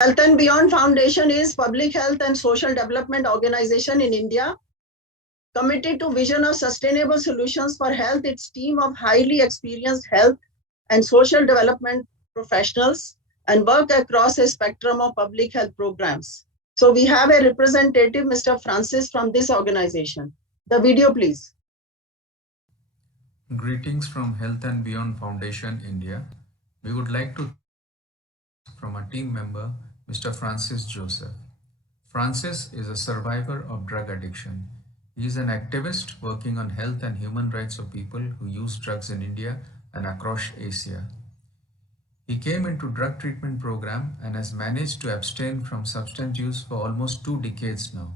Health and Beyond Foundation is public health and social development organization in India committed to vision of sustainable solutions for health. Its team of highly experienced health and social development professionals and work across a spectrum of public health programs. So we have a representative, Mr. Francis, from this organization. The video, please. Greetings from Health and Beyond Foundation, India. We would like to from a team member, Mr. Francis Joseph. Francis is a survivor of drug addiction. He is an activist working on health and human rights of people who use drugs in India and across Asia. He came into drug treatment program and has managed to abstain from substance use for almost 2 decades now.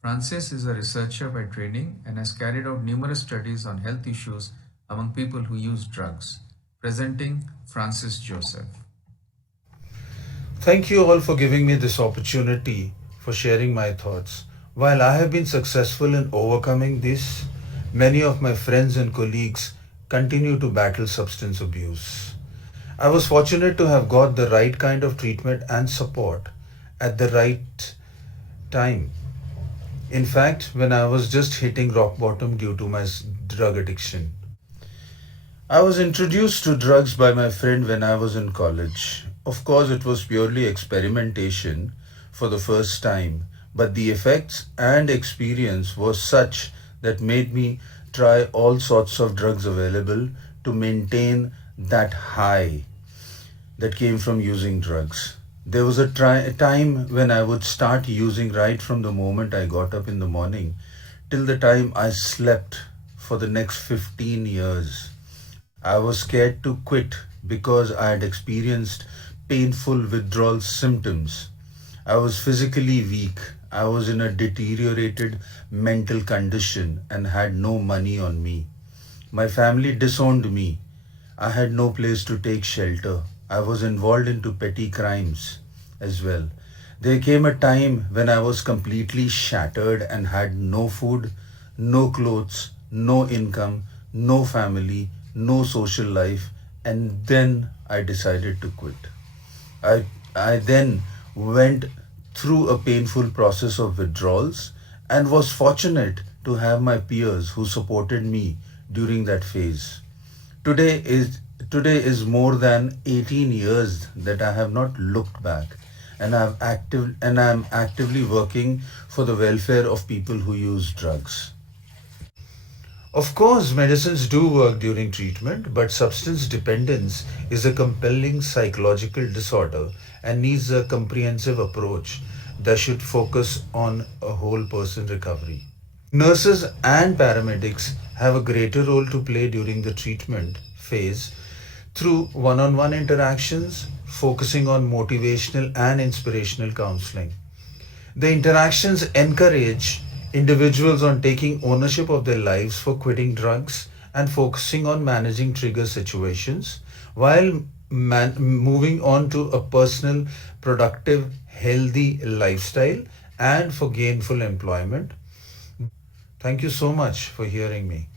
Francis is a researcher by training and has carried out numerous studies on health issues among people who use drugs. Presenting Francis Joseph. Thank you all for giving me this opportunity for sharing my thoughts. While I have been successful in overcoming this, many of my friends and colleagues continue to battle substance abuse. I was fortunate to have got the right kind of treatment and support at the right time. In fact, when I was just hitting rock bottom due to my drug addiction. I was introduced to drugs by my friend when I was in college. Of course, it was purely experimentation for the first time, but the effects and experience was such that made me try all sorts of drugs available to maintain that high that came from using drugs. There was a time when I would start using right from the moment I got up in the morning till the time I slept for the next 15 years. I was scared to quit because I had experienced painful withdrawal symptoms. I was physically weak. I was in a deteriorated mental condition and had no money on me. My family disowned me. I had no place to take shelter. I was involved into petty crimes as well. There came a time when I was completely shattered and had no food, no clothes, no income, no family, no social life, and then I decided to quit. I, I then went through a painful process of withdrawals and was fortunate to have my peers who supported me during that phase. Today is Today is more than 18 years that I have not looked back, and I am actively working for the welfare of people who use drugs. Of course, medicines do work during treatment, but substance dependence is a compelling psychological disorder and needs a comprehensive approach that should focus on a whole person recovery. Nurses and paramedics have a greater role to play during the treatment phase through one on one interactions, focusing on motivational and inspirational counseling. The interactions encourage individuals on taking ownership of their lives for quitting drugs and focusing on managing trigger situations while moving on to a personal, productive, healthy lifestyle and for gainful employment. Thank you so much for hearing me.